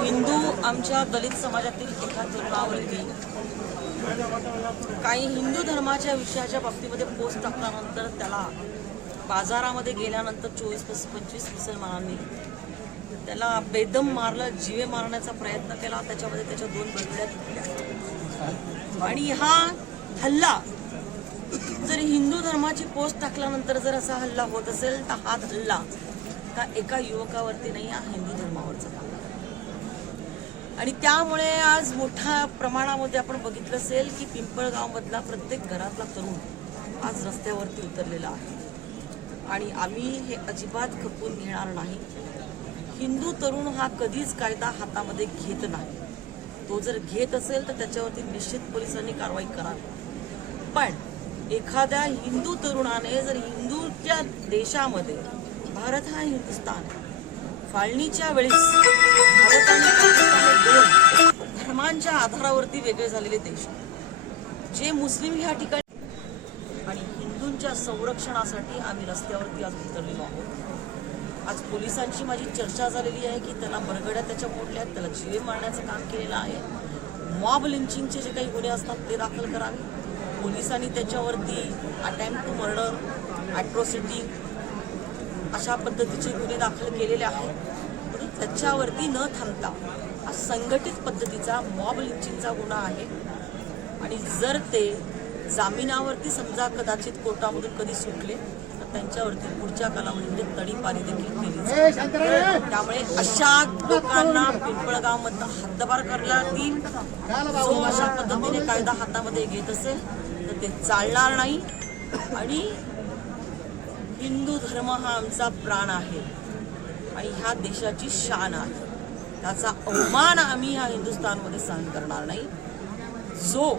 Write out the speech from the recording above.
हिंदू आमच्या दलित समाजातील एका तरुणावरती काही हिंदू धर्माच्या विषयाच्या बाबतीमध्ये पोस्ट टाकल्यानंतर त्याला बाजारामध्ये गेल्यानंतर चोवीस पस पंचवीस मुसलमानांनी त्याला बेदम मारलं जीवे मारण्याचा प्रयत्न केला. त्याच्यामध्ये त्याच्या दोन बंदल्या तुटल्या. आणि हा हल्ला जर हिंदू धर्माची पोस्ट टाकल्यानंतर जर असा हल्ला होत असेल तर हा हल्ला का एका युवकावरती नाही हा हिंदू धर्मावरचा हल्ला. आणि त्यामुळे आज मोठ्या प्रमाणामध्ये आपण बघितलं असेल की पिंपळगावमधला प्रत्येक घरातला तरुण आज रस्त्यावरती उतरलेला आहे. आणि आम्ही हे अजिबात खपून घेणार नाही. हिंदू तरुण हा कधीच कायदा हातामध्ये घेत नाही. तो जर घेत असेल तर त्याच्यावरती निश्चित पोलिसांनी कारवाई करावी. पण एखाद्या हिंदू तरुणाने जर हिंदूच्या देशामध्ये भारत हा हिंदुस्थान आहे फाळणीच्या वेळेस भारत आणि पाकिस्तान दोन धर्मांच्या आधारावरती वेगळे झालेले देश. जे मुस्लिम ह्या ठिकाणी आणि हिंदूंच्या संरक्षणासाठी आम्ही रस्त्यावरती आज उतरलेलो आहोत. आज पोलिसांची माझी चर्चा झालेली आहे की त्याला बरगड्या त्याच्या मोडल्या त्याला जीवे मारण्याचं काम केलेलं आहे. मॉब लिंचिंगचे जे काही गुन्हे असतात ते दाखल करावे. पोलिसांनी त्याच्यावरती अटेम्प्ट टू मर्डर ॲट्रॉसिटी अशा पद्धतीचे गुन्हे दाखल केलेले आहेत. परंतु त्याच्यावरती न थांबता हा संघटित पद्धतीचा मॉब लिंचिंगचा गुन्हा आहे. आणि जर ते जामिनावरती समजा कदाचित कोर्टामधून कधी सुटले तर त्यांच्यावरती पुढच्या कालावधीमध्ये तडीपारी देखील केली त्यामुळे अशा लोकांना पिंपळगावमधनं हद्दपार करण्यात येईल जो अशा पद्धतीने कायदा हातामध्ये घेत असेल तर ते चालणार नाही. आणि हिंदू धर्म हा आमचा प्राण आहे आणि ह्या देशाची शान आहे. त्याचा अवमान आम्ही ह्या हिंदुस्थानमध्ये सहन करणार नाही. जो